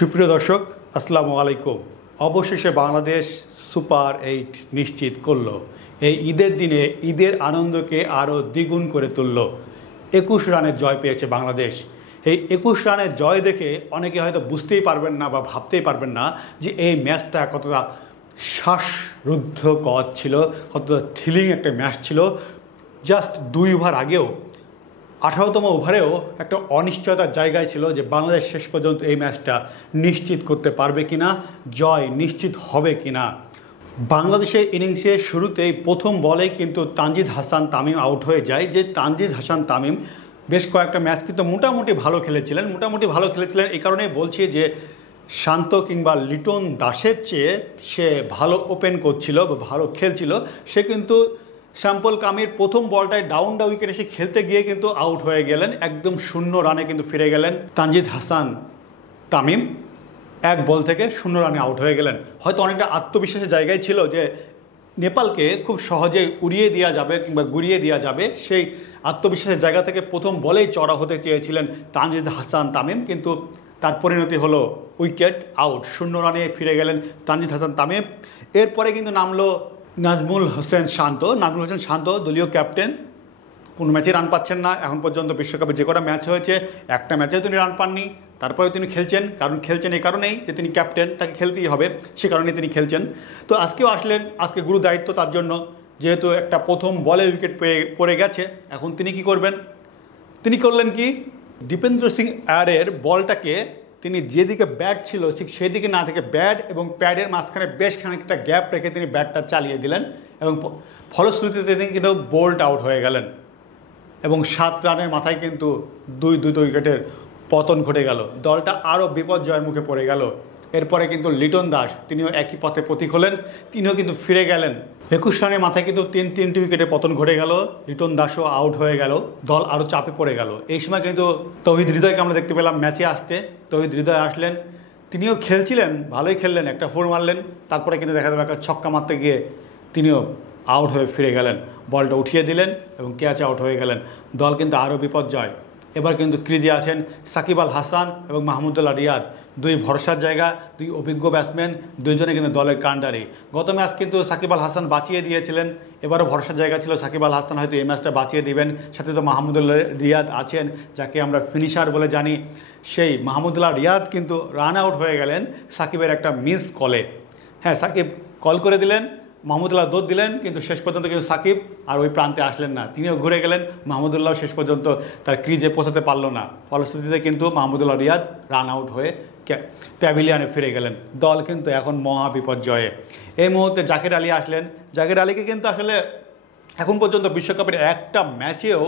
সুপ্রিয় দর্শক, আসসালামু আলাইকুম। অবশেষে বাংলাদেশ সুপার 8 নিশ্চিত করলো। এই ঈদের দিনে ঈদের আনন্দকে আরও দ্বিগুণ করে তুলল। 21 রানের জয় পেয়েছে বাংলাদেশ। এই 21 রানের জয় দেখে অনেকে হয়তো বুঝতেই পারবেন না বা ভাবতেই পারবেন না যে এই ম্যাচটা কতটা শ্বাসরুদ্ধকর ছিল, কতটা থ্রিলিং একটা ম্যাচ ছিল। জাস্ট 2 ওভার আগেও 18তম ওভারেও একটা অনিশ্চয়তার জায়গায় ছিল যে বাংলাদেশ শেষ পর্যন্ত এই ম্যাচটা নিশ্চিত করতে পারবে কিনা, জয় নিশ্চিত হবে কিনা। বাংলাদেশের ইনিংসের শুরুতেই প্রথম বলেই কিন্তু তানজিদ হাসান তামিম আউট হয়ে যায়। যে তানজিদ হাসান তামিম বেশ কয়েকটা ম্যাচ কিন্তু মোটামুটি ভালো খেলেছিলেন। এই কারণেই বলছি যে শান্ত কিংবা লিটন দাসের চেয়ে সে ভালো ওপেন করছিল বা ভালো খেলছিল। সে কিন্তু শ্যাম্পল কামির প্রথম বলটায় ডাউন উইকেটে সে খেলতে গিয়ে কিন্তু আউট হয়ে গেলেন। একদম 0 রানে কিন্তু ফিরে গেলেন তানজিদ হাসান তামিম। 1 বল থেকে 0 রানে আউট হয়ে গেলেন। হয়তো অনেকটা আত্মবিশ্বাসের জায়গায় ছিল যে নেপালকে খুব সহজে উড়িয়ে দেওয়া যাবে কিংবা গুড়িয়ে দেওয়া যাবে। সেই আত্মবিশ্বাসের জায়গা থেকে প্রথম বলেই চড়া হতে চেয়েছিলেন তানজিদ হাসান তামিম, কিন্তু তার পরিণতি হলো উইকেট আউট। 0 রানে ফিরে গেলেন তানজিদ হাসান তামিম। এরপরে কিন্তু নামলো নাজমুল হোসেন শান্ত, দলীয় ক্যাপ্টেন। কোনো ম্যাচে রান পাচ্ছেন না এখন পর্যন্ত। বিশ্বকাপে যে কটা ম্যাচ হয়েছে একটা ম্যাচেও তিনি রান পাননি। তারপরে তিনি খেলছেন, খেলছেন এই কারণেই যে তিনি ক্যাপ্টেন, তাকে খেলতেই হবে, সে কারণেই তিনি খেলছেন। তো আজকেও আসলেন, আজকে গুরু দায়িত্ব তার জন্য, যেহেতু একটা প্রথম বলে উইকেট পড়ে গেছে। এখন তিনি কি করবেন? তিনি করলেন কি, দীপেন্দ্র সিং আয়ারের বলটাকে তিনি যেদিকে ব্যাট ছিল ঠিক সেদিকে না থেকে ব্যাট এবং প্যাডের মাঝখানে বেশ খানিকটা গ্যাপ রেখে তিনি ব্যাটটা চালিয়ে দিলেন এবং ফলশ্রুতিতে তিনি কিন্তু বোল্ড আউট হয়ে গেলেন এবং 7 রানের মাথায় কিন্তু দুই উইকেটের পতন ঘটে গেল। দলটা আরও বিপর্যয়ের মুখে পড়ে গেল। এরপরে কিন্তু লিটন দাস তিনিও একই পথে প্রতীক হলেন, তিনিও কিন্তু ফিরে গেলেন। 21 রানের মাথায় কিন্তু তিনটি উইকেটের পতন ঘটে গেল। লিটন দাসও আউট হয়ে গেল। দল আরও চাপে পড়ে গেল। এই সময় কিন্তু তৌহিদ হৃদয়কে আমরা দেখতে পেলাম ম্যাচে আসতে। তৌহিদ হৃদয় আসলেন, তিনিও খেলছিলেন, ভালোই খেললেন, একটা 4 মারলেন। তারপরে কিন্তু দেখা যাবে একটা ছক্কা মারতে গিয়ে তিনিও আউট হয়ে ফিরে গেলেন। বলটা উঠিয়ে দিলেন এবং ক্যাচ আউট হয়ে গেলেন। দল কিন্তু আরও বিপর্যয়। এবার কিন্তু ক্রিজে আছেন সাকিব আল হাসান এবং মাহমুদুল্লাহ রিয়াদ, 2 ভরসার জায়গা, 2 অভিজ্ঞ ব্যাটসম্যান, দুইজনে কিন্তু দলের কাণ্ডারি। গত ম্যাচ কিন্তু সাকিব আল হাসান বাঁচিয়ে দিয়েছিলেন, এবারও ভরসার জায়গা ছিল সাকিব আল হাসান হয়তো এই ম্যাচটা বাঁচিয়ে দিবেন। সাথে তো মাহমুদুল্লাহ রিয়াদ আছেন, যাকে আমরা ফিনিশার বলে জানি। সেই মাহমুদুল্লাহ রিয়াদ কিন্তু রান আউট হয়ে গেলেন সাকিবের একটা মিস কলে। হ্যাঁ, সাকিব কল করে দিলেন, মাহমুদুল্লাহ দৌড় দিলেন, কিন্তু শেষ পর্যন্ত কিন্তু সাকিব আর ওই প্রান্তে আসলেন না। তিনিও ঘুরে গেলেন। মাহমুদুল্লাহ শেষ পর্যন্ত তার ক্রিজে পৌঁছাতে পারল না। ফলশ্রুতিতে কিন্তু মাহমুদুল্লাহ রিয়াদ রান আউট হয়ে প্যাভিলিয়নে ফিরে গেলেন। দল কিন্তু এখন মহা বিপর্যয়ে। এই মুহূর্তে জাকির আলী আসলেন। জাকির আলীকে কিন্তু আসলে এখন পর্যন্ত বিশ্বকাপের একটা ম্যাচেও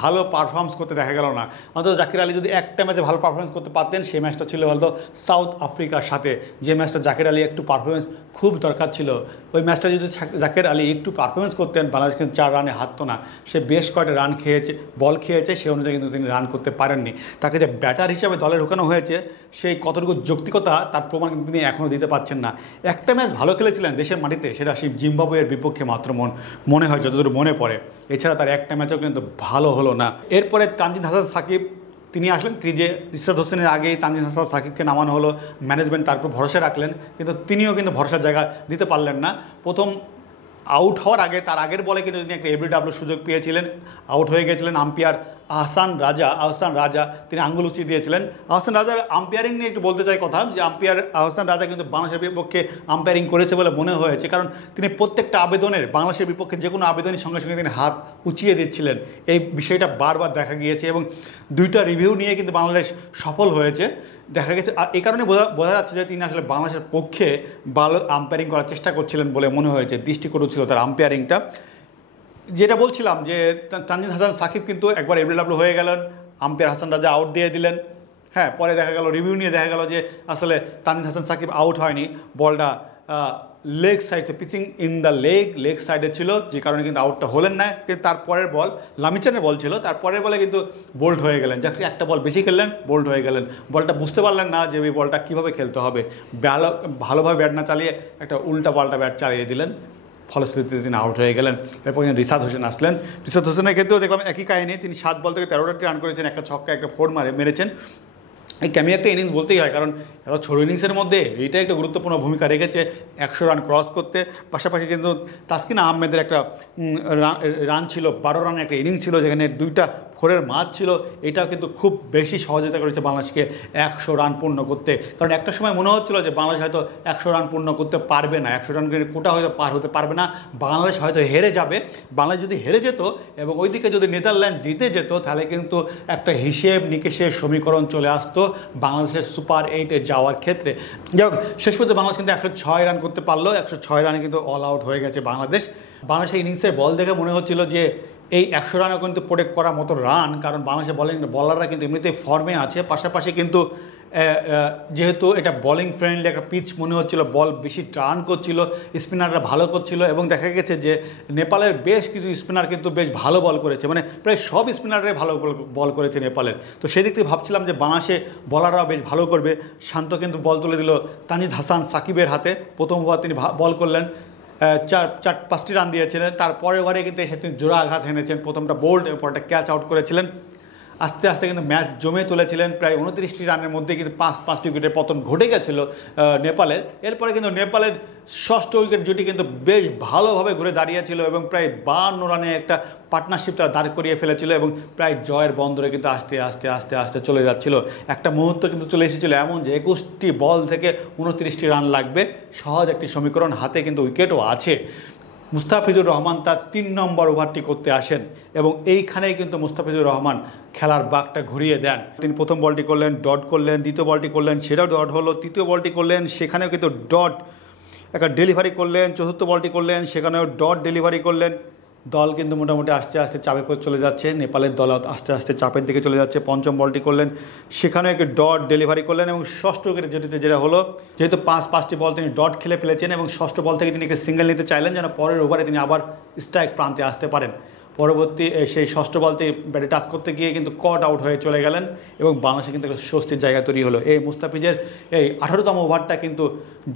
ভালো পারফরমেন্স করতে দেখা গেল না। অন্তত জাকির আলী যদি একটা ম্যাচে ভালো পারফরমেন্স করতে পারতেন, সেই ম্যাচটা ছিল হয়তো সাউথ আফ্রিকার সাথে, যে ম্যাচটা জাকির আলী একটু পারফরমেন্স খুব দরকার ছিল। ওই ম্যাচটা যদি জাকির আলী একটু পারফরমেন্স করতেন, বাংলাদেশ কিন্তু 4 রানে হারতো না। সে বেশ কয়েকটা রান খেয়েছে, বল খেয়েছে, সে অনুযায়ী কিন্তু তিনি রান করতে পারেননি। তাকে যে ব্যাটার হিসাবে দলে ঢোকানো হয়েছে, সেই কতটুকু যৌক্তিকতা তার প্রমাণ কিন্তু তিনি এখনও দিতে পারছেন না। একটা ম্যাচ ভালো খেলেছিলেন দেশের মাটিতে, সেটা সেই জিম্বাবুয়ের বিপক্ষে মাত্র মনে হয়, যতদূর মনে পড়ে। এছাড়া তার একটা ম্যাচও কিন্তু ভালো হলো না। এরপরে তানজিদ হাসান সাকিব তিনি আসলেন ক্রিজে। রিশাদ হোসেনের আগেই তানজিদ হাসান সাকিবকে নামানো হলো। ম্যানেজমেন্ট তার উপর ভরসা রাখলেন, কিন্তু তিনিও কিন্তু ভরসার জায়গা দিতে পারলেন না। প্রথম আউট হওয়ার আগে, তার আগের বলে কিন্তু তিনি একটা এফডিডব্লিউ সুযোগ পেয়েছিলেন, আউট হয়ে গেছিলেন। আম্পায়ার আহসান রাজা তিনি আঙ্গুল উঁচিয়ে দিয়েছিলেন। আহসান রাজার আম্পায়ারিং নিয়ে একটু বলতে চাই কথা, যে আম্পায়ার আহসান রাজা কিন্তু বাংলাদেশের বিপক্ষে আম্পায়ারিং করেছে বলে মনে হয়েছে, কারণ তিনি প্রত্যেকটা আবেদনের, বাংলাদেশের বিপক্ষে যে কোনো আবেদনের সঙ্গে সঙ্গে তিনি হাত উঁচিয়ে দিচ্ছিলেন। এই বিষয়টা বারবার দেখা গিয়েছে এবং 2টা রিভিউ নিয়ে কিন্তু বাংলাদেশ সফল হয়েছে দেখা গেছে। আর এই কারণে বোঝা যাচ্ছে যে তিনি আসলে বাংলাদেশের পক্ষে ভালো আম্পায়ারিং করার চেষ্টা করছিলেন বলে মনে হয়েছে। দৃষ্টিকটু ছিল তার আম্পায়ারিংটা। যেটা বলছিলাম যে তানজিদ হাসান সাকিব কিন্তু একবার এফডিডব্লিউ হয়ে গেলেন, আম্পায়ার হাসান রাজা আউট দিয়ে দিলেন। হ্যাঁ, পরে দেখা গেল রিভিউ নিয়ে দেখা গেল যে আসলে তানজিদ হাসান সাকিব আউট হয়নি, বলটা লেগ সাইডে, পিচিং ইন দ্য লেগ সাইডে ছিল, যে কারণে কিন্তু আউটটা হলেন না। কিন্তু তারপরের বল লামিচানের বল ছিল, তারপরের বলে কিন্তু বোল্ড হয়ে গেলেন। যাকে একটা বল বেশি খেললেন, বোল্ড হয়ে গেলেন। বলটা বুঝতে পারলেন না যে ওই বলটা কীভাবে খেলতে হবে। ভালোভাবে ব্যাট না চালিয়ে একটা উল্টা পাল্টা ব্যাট চালিয়ে দিলেন, ফলশ্রুতিতে তিনি আউট হয়ে গেলেন। এরপর রিশাদ হোসেন আসলেন। রিশাদ হোসেনের ক্ষেত্রেও দেখলাম একই কাহিনী। তিনি 7 বল থেকে 13টা রান করেছেন, একটা ছক্কা একটা 4 মেরেছেন। এই ক্যামি একটা ইনিংস বলতেই হয়, কারণ এত ছোট ইনিংসের মধ্যে এইটা একটা গুরুত্বপূর্ণ ভূমিকা রেখেছে 100 রান ক্রস করতে। পাশাপাশি কিন্তু তাসকিন আহমেদের একটা রান ছিল, 12 রানের একটা ইনিংস ছিল, যেখানে 2টা ফোরের মাঝ ছিল। এটাও কিন্তু খুব বেশি সহযোগিতা করেছে বাংলাদেশকে 100 রান পূর্ণ করতে। কারণ একটা সময় মনে হচ্ছিল যে বাংলাদেশ হয়তো 100 রান পূর্ণ করতে পারবে না, 100 রান কোটা হয়তো পার হতে পারবে না, বাংলাদেশ হয়তো হেরে যাবে। বাংলাদেশ যদি হেরে যেত এবং ওইদিকে যদি নেদারল্যান্ড জিতে যেত, তাহলে কিন্তু একটা হিসেব নিকেশের সমীকরণ চলে আসতো বাংলাদেশের সুপার 8-এ যাওয়ার ক্ষেত্রে। যাই হোক, শেষ পর্যন্ত বাংলাদেশ কিন্তু 106 রান করতে পারলো। 106 রানে কিন্তু অল আউট হয়ে গেছে বাংলাদেশ। বাংলাদেশের ইনিংসের বল দেখে মনে হচ্ছিল যে এই 100 রানও কিন্তু প্রোটেক্ট করার মতো রান, কারণ বাংলাদেশের বলাররা কিন্তু এমনিতেই ফর্মে আছে। পাশাপাশি কিন্তু যেহেতু এটা বোলিং ফ্রেন্ডলি একটা পিচ মনে হচ্ছিল, বল বেশি টার্ন করছিল, স্পিনাররা ভালো করছিল, এবং দেখা গেছে যে নেপালের বেশ কিছু স্পিনার কিন্তু বেশ ভালো বল করেছে, মানে প্রায় সব স্পিনাররাই ভালো বল করেছে নেপালের। তো সেদিক থেকে ভাবছিলাম যে বাংলাদেশে বলাররাও বেশ ভালো করবে। শান্ত কিন্তু বল তুলে দিল তানজিদ হাসান সাকিবের হাতে, প্রথম ওভার তিনি বল করলেন, 5টি রান দিয়েছিলেন। তারপরের ওভারে কিন্তু এসে তিনি জোড়া আঘাত এনেছেন, প্রথমটা বোল্ড এবং পরটা ক্যাচ আউট করেছিলেন। আস্তে আস্তে কিন্তু ম্যাচ জমে তুলেছিলেন, প্রায় 29টি রানের মধ্যে কিন্তু 5 উইকেটের পতন ঘটে গেছিলো নেপালের। এরপরে কিন্তু নেপালের ষষ্ঠ উইকেট জুটি কিন্তু বেশ ভালোভাবে ঘুরে দাঁড়িয়েছিল এবং প্রায় 52 রানে একটা পার্টনারশিপ তারা দাঁড় করিয়ে ফেলেছিল এবং প্রায় জয়ের বন্দরে কিন্তু আস্তে আস্তে আস্তে আস্তে চলে যাচ্ছিল। একটা মুহূর্ত কিন্তু চলে এসেছিলো এমন যে 21টি বল থেকে 29টি রান লাগবে, সহজ একটি সমীকরণ, হাতে কিন্তু উইকেটও আছে। মুস্তাফিজুর রহমান তার 3 নম্বর ওভারটি করতে আসেন এবং এইখানেই কিন্তু মুস্তাফিজুর রহমান খেলার বাঁকটা ঘুরিয়ে দেন। তিনি প্রথম বলটি করলেন, ডট করলেন, দ্বিতীয় বলটি করলেন, সেটাও ডট হলো, তৃতীয় বলটি করলেন, সেখানেও কিন্তু ডট একটা ডেলিভারি করলেন, চতুর্থ বলটি করলেন, সেখানেও ডট ডেলিভারি করলেন। দল কিন্তু মোটামুটি আস্তে আস্তে চাপে পড়ে চলে যাচ্ছে, নেপালের দল আস্তে আস্তে চাপের দিকে চলে যাচ্ছে। পঞ্চম বলটি করলেন, সেখানেও একটি ডট ডেলিভারি করলেন এবং ষষ্ঠ উইকেটে যেটা হলো, যেহেতু 5টি বল তিনি ডট খেলে ফেলেছেন এবং ষষ্ঠ বল থেকে তিনি একটি সিঙ্গেল নিতে চাইলেন যেন পরের ওভারে তিনি আবার স্ট্রাইক প্রান্তে আসতে পারেন। পরবর্তী সেই ষষ্ঠ বলতে ব্যাটে টাচ করতে গিয়ে কিন্তু কট আউট হয়ে চলে গেলেন এবং বাংলাদেশে কিন্তু একটা স্বস্তির জায়গা তৈরি হলো। এই মুস্তাফিজের এই 18তম ওভারটা কিন্তু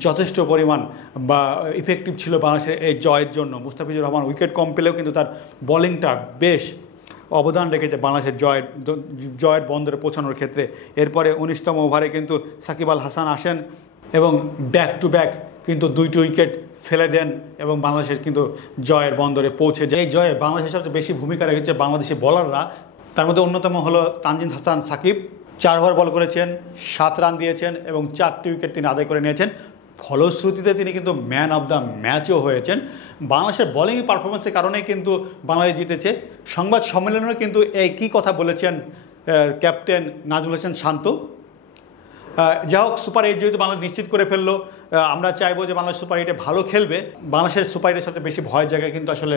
যথেষ্ট পরিমাণ বা ইফেক্টিভ ছিল বাংলাদেশের এই জয়ের জন্য। মুস্তাফিজুর রহমান উইকেট কম পেলেও কিন্তু তার বোলিংটা বেশ অবদান রেখেছে বাংলাদেশের জয়ের বন্দরে পৌঁছানোর ক্ষেত্রে। এরপরে 19তম ওভারে কিন্তু সাকিব আল হাসান আসেন এবং ব্যাক টু ব্যাক কিন্তু 2টি উইকেট ফেলে দেন এবং বাংলাদেশের কিন্তু জয়ের বন্দরে পৌঁছে যায়। এই জয়ে বাংলাদেশের সবচেয়ে বেশি ভূমিকা রেখেছে বাংলাদেশি বলাররা। তার মধ্যে অন্যতম হলো তানজিদ হাসান সাকিব, 4 ওভার বল করেছেন, 7 রান দিয়েছেন এবং 4টি উইকেট তিনি আদায় করে নিয়েছেন। ফলশ্রুতিতে তিনি কিন্তু ম্যান অফ দ্য ম্যাচও হয়েছেন। বাংলাদেশের বোলিং পারফরমেন্সের কারণেই কিন্তু বাংলাদেশ জিতেছে। সংবাদ সম্মেলনেও কিন্তু এই কী কথা বলেছেন ক্যাপ্টেন নাজমুল হোসেন শান্ত। যা হোক, সুপার 8 যেহেতু বাংলাদেশ নিশ্চিত করে ফেললো, আমরা চাইবো যে বাংলাদেশ সুপার 8-এ ভালো খেলবে। বাংলাদেশের সুপার 8-এর সাথে বেশি ভয়ের জায়গায় কিন্তু আসলে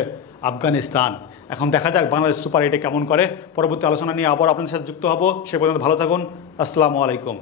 আফগানিস্তান। এখন দেখা যাক বাংলাদেশ সুপার 8-এ কেমন করে। পরবর্তী আলোচনা নিয়ে আবার আপনাদের সাথে যুক্ত হব। সে পর্যন্ত ভালো থাকুন। আসসালামু আলাইকুম।